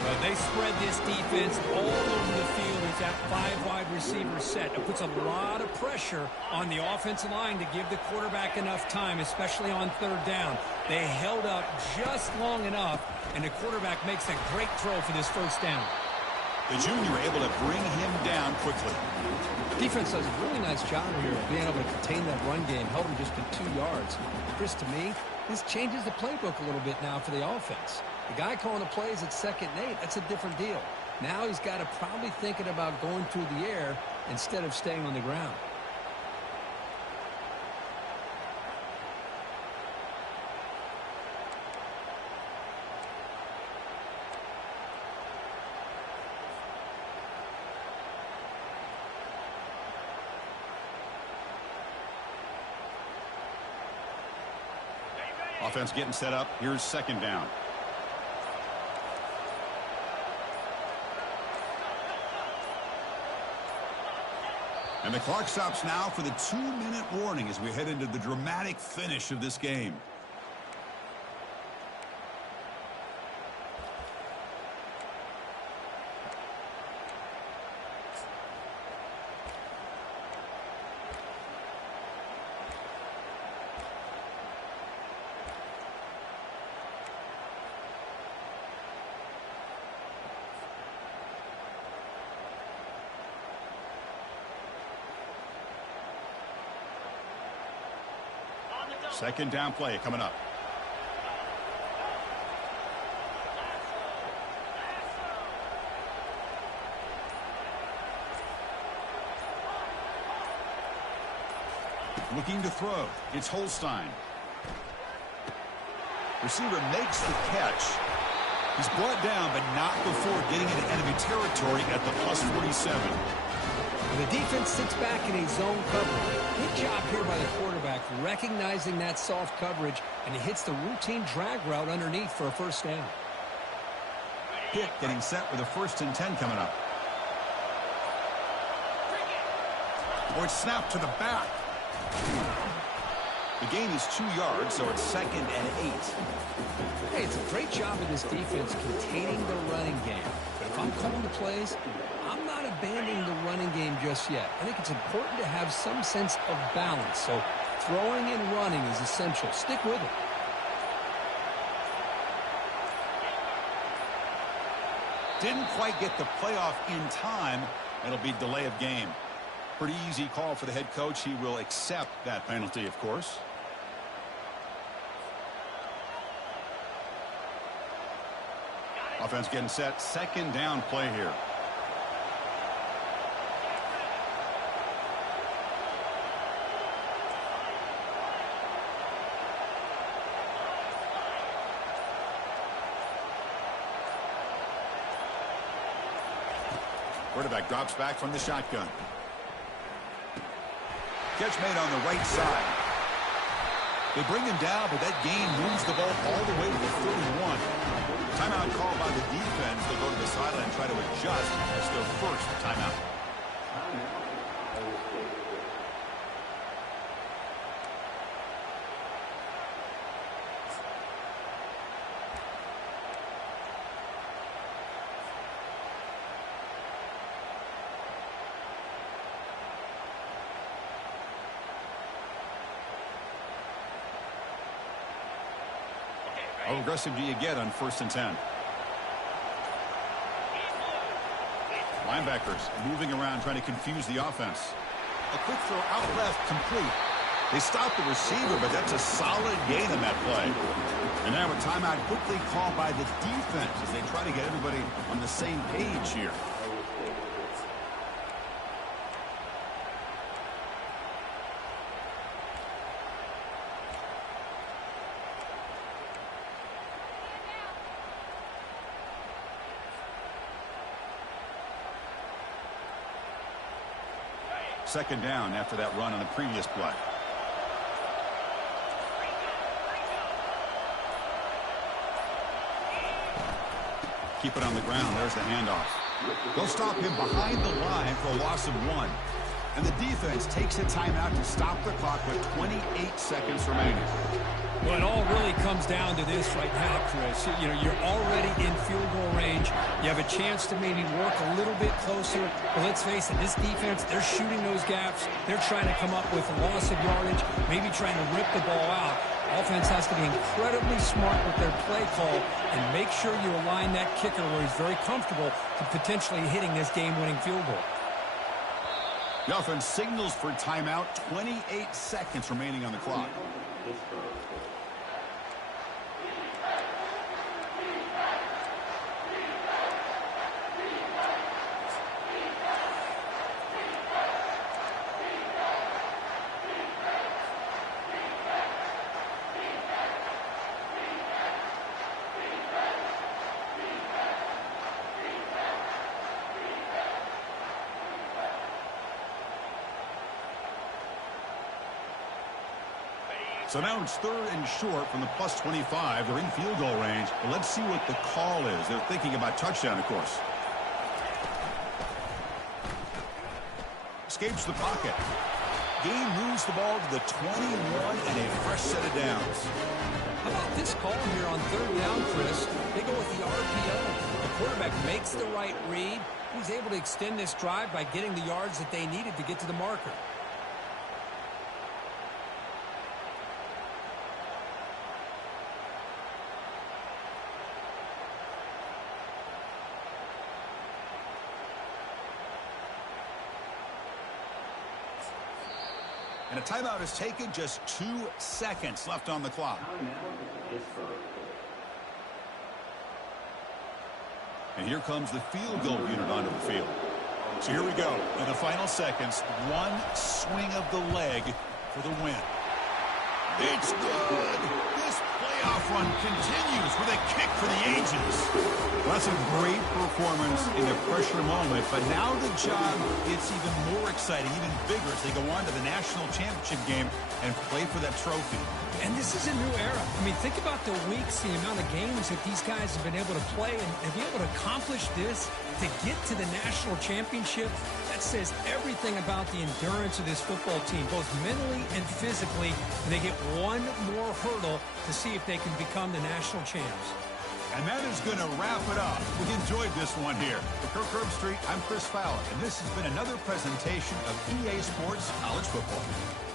Well, they spread this defense all over the field with that 5 wide receiver set. It puts a lot of pressure on the offensive line to give the quarterback enough time, especially on 3rd down. They held up just long enough, and the quarterback makes a great throw for this first down. The junior able to bring him down quickly. Defense does a really nice job here of being able to contain that run game, held him just to 2 yards. Chris, to me, this changes the playbook a little bit now for the offense. The guy calling the plays at 2nd and 8, that's a different deal. Now he's got to probably thinking about going through the air instead of staying on the ground. Offense getting set up. Here's 2nd down. And the clock stops now for the 2-minute warning as we head into the dramatic finish of this game. Second down play coming up. Looking to throw. It's Holstein. Receiver makes the catch. He's brought down, but not before getting into enemy territory at the +47. The defense sits back in a zone coverage. Good job here by the quarterback, recognizing that soft coverage, and he hits the routine drag route underneath for a first down. Pitt getting set with a 1st and 10 coming up. Oh, it's snapped to the back. The gain is 2 yards, so it's 2nd and 8. Hey, it's a great job of this defense containing the running game. But if I'm calling the plays, I'm not abandoning the running game just yet. I think it's important to have some sense of balance. So throwing and running is essential. Stick with it. Didn't quite get the playoff in time. It'll be delay of game. Pretty easy call for the head coach. He will accept that penalty, of course. Offense getting set. 2nd down play here. Quarterback drops back from the shotgun. Catch made on the right side. They bring him down, but that gain moves the ball all the way to the 31. Timeout called by the defense. They'll go to the sideline and try to adjust. That's their first timeout. How aggressive do you get on 1st and 10? Linebackers moving around trying to confuse the offense. A quick throw out left, complete. They stop the receiver, but that's a solid gain on that play. And now a timeout quickly called by the defense as they try to get everybody on the same page here. Second down after that run on the previous play. Keep it on the ground. There's the handoff. They'll stop him behind the line for a loss of 1. And the defense takes a timeout to stop the clock with 28 seconds remaining. Well, it all really comes down to this right now, Chris. You know, you're already in field goal range. You have a chance to maybe work a little bit closer. But let's face it, this defense, they're shooting those gaps. They're trying to come up with a loss of yardage, maybe trying to rip the ball out. Offense has to be incredibly smart with their play call and make sure you align that kicker where he's very comfortable to potentially hitting this game-winning field goal. The offense signals for timeout. 28 seconds remaining on the clock. So now it's 3rd and short from the plus 25. They're in field goal range. But let's see what the call is. They're thinking about touchdown, of course. Escapes the pocket. Gain moves the ball to the 21 and a fresh set of downs. How about this call here on 3rd down, Chris? They go with the RPO. The quarterback makes the right read. He's able to extend this drive by getting the yards that they needed to get to the marker. And a timeout is taken. Just 2 seconds left on the clock. And here comes the field goal unit onto the field. So here we go. In the final seconds, one swing of the leg for the win. It's good. This playoff run continues with a kick for the ages. Well, that's a great performance in a pressure moment, but now the job gets even more exciting, even bigger as they go on to the national championship game and play for that trophy. And this is a new era. I mean, think about the weeks, the amount of games that these guys have been able to play and be able to accomplish this, to get to the national championship. That says everything about the endurance of this football team, both mentally and physically. And they get one more hurdle to see if they can become the national champs. And that is going to wrap it up. We enjoyed this one here. For Kirk Herbstreit, I'm Chris Fowler, and this has been another presentation of EA Sports College Football.